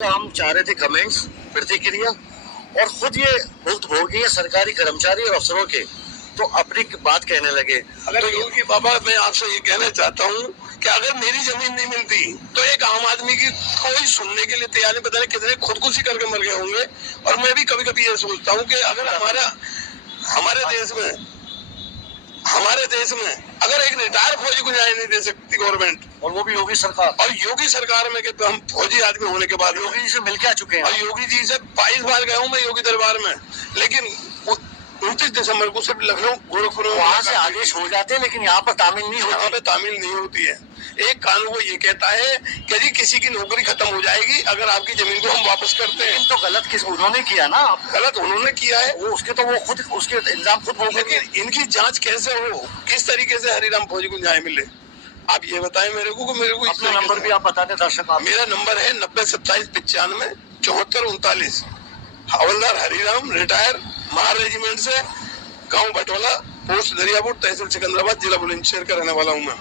तो हम चाह रहे थे कमेंट्स, प्रतिक्रिया, और खुद ये भुगतभोगी है सरकारी कर्मचारी और अफसरों के, तो अपनी बात कहने लगे। अगर तो योगी बाबा, मैं आपसे ये कहना चाहता हूँ कि अगर मेरी जमीन नहीं मिलती तो एक आम आदमी की कोई सुनने के लिए तैयार नहीं, पता नहीं कितने खुदकुशी करके मर गए होंगे। और मैं भी कभी कभी ये सोचता हूँ कि अगर हमारे देश में अगर एक रिटायर फौजी को न्याय नहीं दे सकती गवर्नमेंट, और वो भी योगी सरकार, और योगी सरकार में कि हम फौजी आदमी होने के बाद योगी जी से मिल के आ चुके हैं, और योगी जी से 22 बार गया हूँ मैं योगी दरबार में, लेकिन 29 दिसंबर को सिर्फ लखनऊ गोरखपुर वहाँ से आदेश हो जाते हैं, लेकिन यहाँ पर तामील नहीं होती। यहाँ पे तामील नहीं होती है। एक कानून वो ये कहता है कि यदि किसी की नौकरी खत्म हो जाएगी अगर आपकी जमीन को हम वापस करते हैं। तो गलत किस उन्होंने किया ना, गलत उन्होंने किया है, वो उसके तो वो खुद उसके इल्जाम खुद हो। लेकिन इनकी जांच कैसे हो, किस तरीके से हरिराम फौजी को न्याय मिले, आप ये बताएं मेरे को। अपना नंबर भी आप बता दें दर्शक। मेरा नंबर है 902795 7439। हवलदार हरिराम, रिटायर, महार रेजिमेंट से, गांव बटोला, पोस्ट दरियापुर, तहसील सिकंदराबाद, जिला बुलंदशहर का रहने वाला हूँ मैं।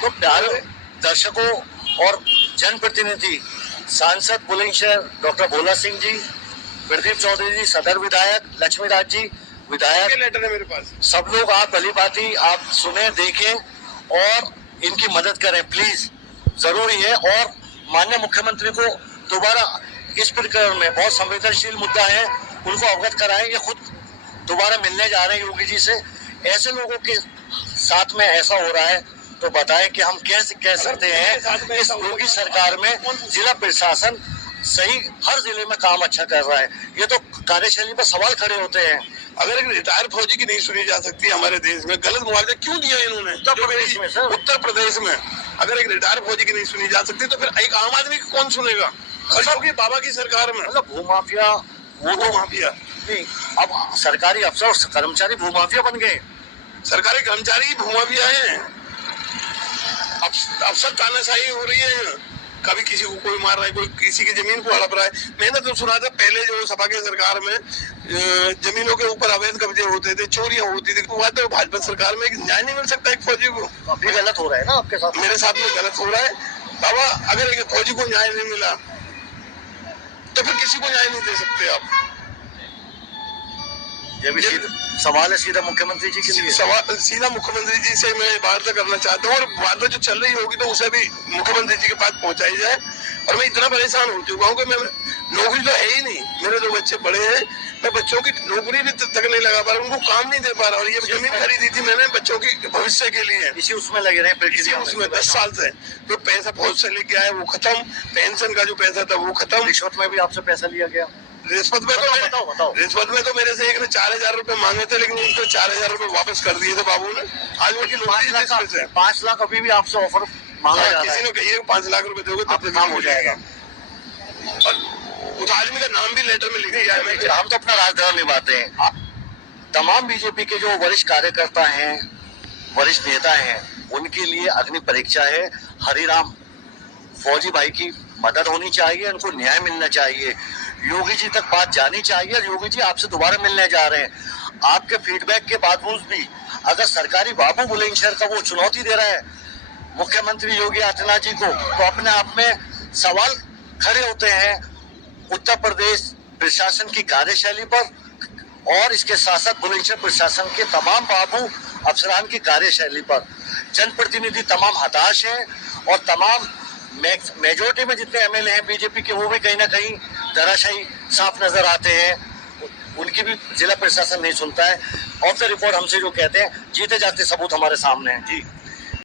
तो प्यारे दर्शकों और जनप्रतिनिधि, सांसद बुलंदशहर डॉक्टर भोला सिंह जी, प्रदीप चौधरी जी, सदर विधायक लक्ष्मीराज जी विधायक, लेटर है मेरे पास, सब लोग आप भली भांति आप सुने, देखें और इनकी मदद करें प्लीज, जरूरी है। और माननीय मुख्यमंत्री को दोबारा इस प्रकरण में बहुत संवेदनशील मुद्दा है, उनको अवगत कराएं। ये खुद दोबारा मिलने जा रहे हैं योगी जी से, ऐसे लोगों के साथ में ऐसा हो रहा है तो बताएं कि हम कैसे कह सकते हैं इस योगी सरकार में जिला प्रशासन सही हर जिले में काम अच्छा कर रहा है। ये तो कार्यशैली पर सवाल खड़े होते हैं। अगर एक रिटायर फौजी की नहीं सुनी जा सकती हमारे देश में, गलत मुआवजा क्यों दिया इन्होंने उत्तर प्रदेश में, अगर एक रिटायर फौजी की नहीं सुनी जा सकती तो फिर एक आम आदमी को कौन सुनेगा। और क्योंकि बाबा की सरकार में भूमाफिया, वो तो माफिया नहीं, अब सरकारी अफसर कर्मचारी भूमाफिया बन गए, सरकारी कर्मचारी भूमाफिया है। अफसर तानाशाही हो रही है, कभी किसी को कोई मार रहा है, कोई किसी की जमीन को हड़प रहा है। मैंने तो सुना था पहले जो सपा के सरकार में जमीनों के ऊपर अवैध कब्जे होते थे, चोरियां होती थी, तो भाजपा सरकार में न्याय नहीं मिल सकता एक फौजी को। अभी गलत हो रहा है ना आपके साथ, मेरे साथ में गलत हो रहा है बाबा। अगर एक फौजी को न्याय नहीं मिला तो फिर किसी को न्याय नहीं दे सकते आप। ये भी सवाल है सीधा मुख्यमंत्री जी के लिए, सीधा मुख्यमंत्री जी से मैं वार्ता करना चाहता हूँ, और वार्ता जो चल रही होगी तो उसे भी मुख्यमंत्री जी के पास पहुंचाई जाए। और मैं इतना परेशान हो चुका हूँ कि मैं नौकरी तो है ही नहीं, मेरे 2 बच्चे बड़े हैं, मैं बच्चों की नौकरी भी तक नहीं लगा पा रहा, उनको काम नहीं दे पा रहा। और ये जमीन खरीदी थी मैंने बच्चों की भविष्य के लिए, इसी उसमें लगे रहे, इसी उसमें 10 साल से जो पैसा फौज से लेके आया वो खत्म, पेंशन का जो पैसा था वो खत्म, रिश्वत में भी आपसे पैसा लिया गया। रिश्वत में तो मेरे से एक ने 4000 रुपए मांगे थे, लेकिन उनको 4000 रुपए वापस कर दिए थे बाबू ने। आज उनकी 5 लाख अभी भी आपसे ऑफर मांगा जा रहा है। किसी ने कही 5 लाख रुपए दोगे तो काम हो जाएगा, और उस आदमी का नाम भी लेटर में लिख दिया है। हम तो अपना राजधर्म निभाते हैं। तमाम बीजेपी के जो वरिष्ठ कार्यकर्ता हैं, वरिष्ठ नेता हैं, उनके लिए अग्नि परीक्षा है। हरिराम फौजी भाई की मदद होनी चाहिए, उनको न्याय मिलना चाहिए, योगी जी तक बात जानी चाहिए। योगी जी आपसे दोबारा मिलने जा रहे हैं, आपके फीडबैक के बावजूद भी अगर सरकारी बाबू बुलंदशहर का वो चुनौती दे रहा है मुख्यमंत्री योगी आदित्यनाथ जी को, तो अपने आप में सवाल खड़े होते हैं उत्तर प्रदेश प्रशासन की कार्यशैली पर और इसके साथ बुलंदशहर प्रशासन के तमाम बाबू अफसरान की कार्यशैली पर। जनप्रतिनिधि तमाम हताश हैं और तमाम मेजोरिटी में जितने एमएलए हैं बीजेपी के, वो भी कहीं ना कहीं धराशायी साफ नजर आते हैं। उनकी भी जिला प्रशासन नहीं सुनता है। ऑफ द रिकॉर्ड हमसे जो कहते हैं, जीते जाते सबूत हमारे सामने हैं जी।